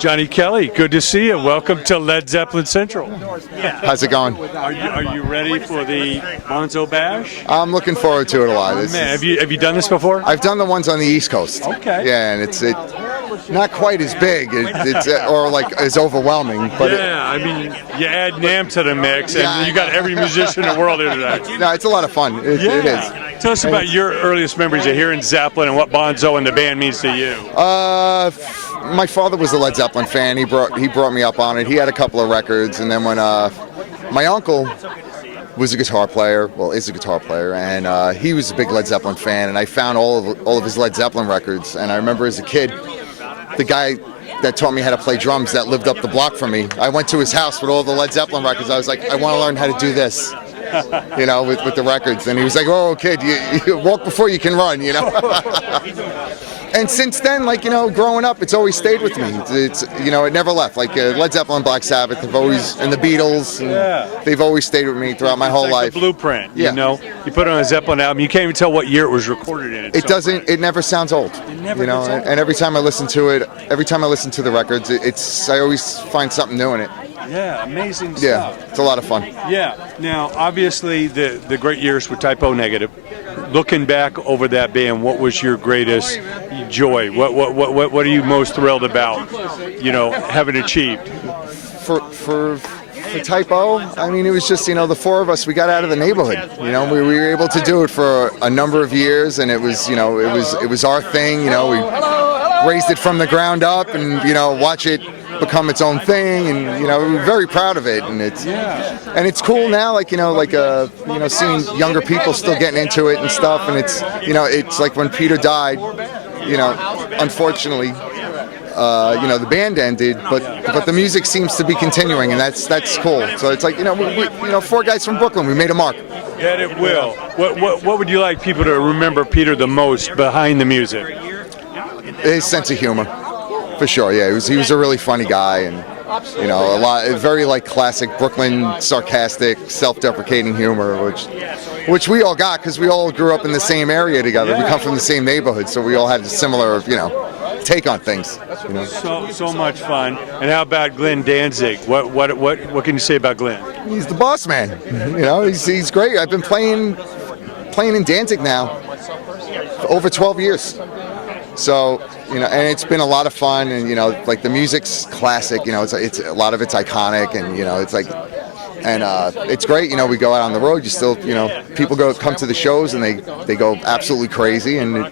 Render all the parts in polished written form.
Johnny Kelly, good to see you. Welcome to Led Zeppelin Central. How's it going? Are you ready for the Bonzo Bash? I'm looking forward to it a lot. Man, have you done this before? I've done the ones on the East Coast. Okay. Yeah, and it's not quite as big, it's or like as overwhelming. But yeah, I mean, you add NAMM to the mix, and you got every musician in the world here tonight. No, it's a lot of fun. It is. Tell us about your earliest memories of hearing Zeppelin and what Bonzo and the band means to you. My father was a Led Zeppelin fan. He brought me up on it. He had a couple of records, and then when my uncle was a guitar player, well, is a guitar player, and he was a big Led Zeppelin fan, and I found all of his Led Zeppelin records. And I remember as a kid, the guy that taught me how to play drums that lived up the block from me, I went to his house with all the Led Zeppelin records. I was like, I want to learn how to do this. You know, with the records. And he was like, oh, kid, you walk before you can run, you know. And since then, like, you know, growing up, it's always stayed with me. It's you know, it never left. Like Led Zeppelin, Black Sabbath, have always, and the Beatles, and they've always stayed with me throughout my whole life. The blueprint, you know. You put it on a Zeppelin album, you can't even tell what year it was recorded in. It doesn't. It never sounds old. It never you know. gets old. And every time I listen to it, every time I listen to the records, I always find something new in it. Yeah, amazing stuff. Yeah, it's a lot of fun. Yeah. Now, obviously, the great years were Type O Negative. Looking back over that band, what was your greatest joy? What are you most thrilled about? You know, having achieved. For Type O, I mean, it was just, you know, the four of us, we got out of the neighborhood. You know, we were able to do it for a number of years, and it was, you know, it was our thing. You know, we raised it from the ground up, and you know, watch it become its own thing, and you know, we're very proud of it, and it's cool now, like, you know, seeing younger people still getting into it and stuff, and it's, you know, it's like when Peter died, you know, unfortunately, you know, the band ended, but the music seems to be continuing, and that's cool. So it's like, you know, you know, four guys from Brooklyn, we made a mark. Yeah, it will. What would you like people to remember Peter the most behind the music? His sense of humor. For sure, yeah. He was a really funny guy, and you know, very like classic Brooklyn, sarcastic, self-deprecating humor, which we all got because we all grew up in the same area together. We come from the same neighborhood, so we all had a similar, you know, take on things. You know? So much fun. And how about Glenn Danzig? What can you say about Glenn? He's the boss man. You know, he's great. I've been playing in Danzig now for over 12 years. So, you know, and it's been a lot of fun, and you know, like the music's classic. You know, it's a lot of it's iconic, and you know, it's like, and it's great. You know, we go out on the road. You still, you know, people come to the shows, and they go absolutely crazy, and you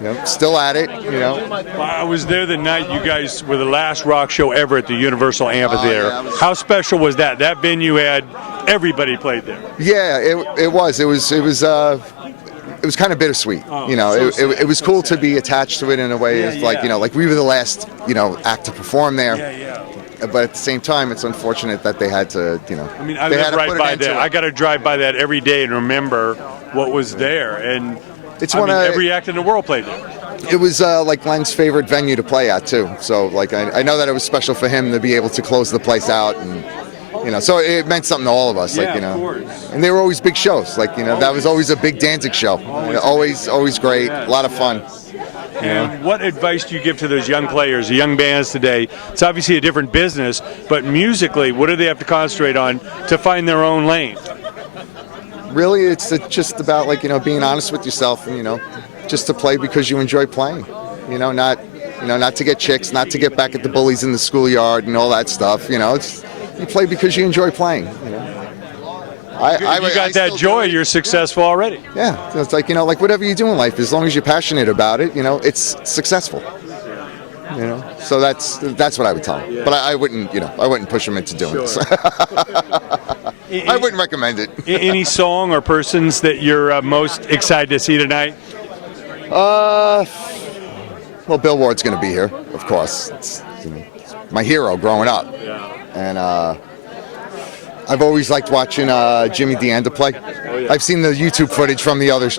know, still at it. You know. Well, I was there the night you guys were the last rock show ever at the Universal Amphitheater. How special was that? That venue had everybody played there. Yeah, it was. It was kind of bittersweet, you know. It was cool to be attached to it in a way, like, you know, like we were the last, you know, act to perform there. But at the same time, it's unfortunate that they had to, you know. I mean, I live right by that. I got to drive by that every day and remember what was there. And it's every act in the world played there. It was like Glenn's favorite venue to play at too. So like I know that it was special for him to be able to close the place out, and you know, so it meant something to all of us, like, you know. Of course. And they were always big shows, like, you know, that was always a big Danzig show. Always great, a lot of fun. And what advice do you give to those young players, the young bands today? It's obviously a different business, but musically, what do they have to concentrate on to find their own lane? Really, it's just about, like, you know, being honest with yourself, and, you know, just to play because you enjoy playing. You know, not to get chicks, not to get back at the bullies in the schoolyard and all that stuff. You know, you play because you enjoy playing. You know. You got that joy, you're successful already. Yeah, it's like, you know, like whatever you do in life, as long as you're passionate about it, you know, it's successful. You know, so that's what I would tell them. But I wouldn't, you know, I wouldn't push them into doing this. I wouldn't recommend it. Any song or persons that you're most excited to see tonight? Well, Bill Ward's going to be here, of course. It's, you know, my hero growing up, and I've always liked watching Jimmy DeAnda play. I've seen the YouTube footage from the other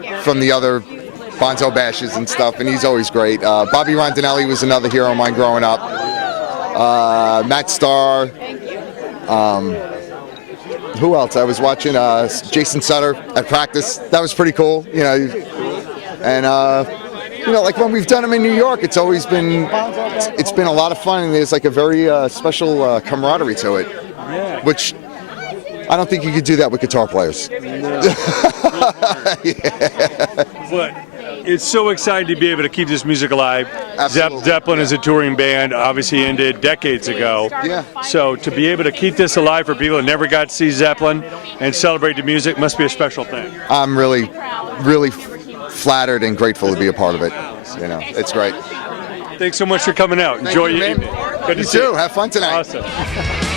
Bonzo bashes and stuff, and he's always great. Bobby Rondinelli was another hero of mine growing up. Matt Starr. Who else? I was watching Jason Sutter at practice. That was pretty cool, you know. And you know, like when we've done them in New York, it's always been it's been a lot of fun, and there's like a very special camaraderie to it, which I don't think you could do that with guitar players. But it's so exciting to be able to keep this music alive. Zeppelin is a touring band, obviously ended decades ago. Yeah. So to be able to keep this alive for people that never got to see Zeppelin and celebrate the music must be a special thing. I'm really, really flattered and grateful to be a part of it. You know, it's great. Thanks so much for coming out. Enjoy your man. evening. Good to You see too. Have fun tonight. Awesome.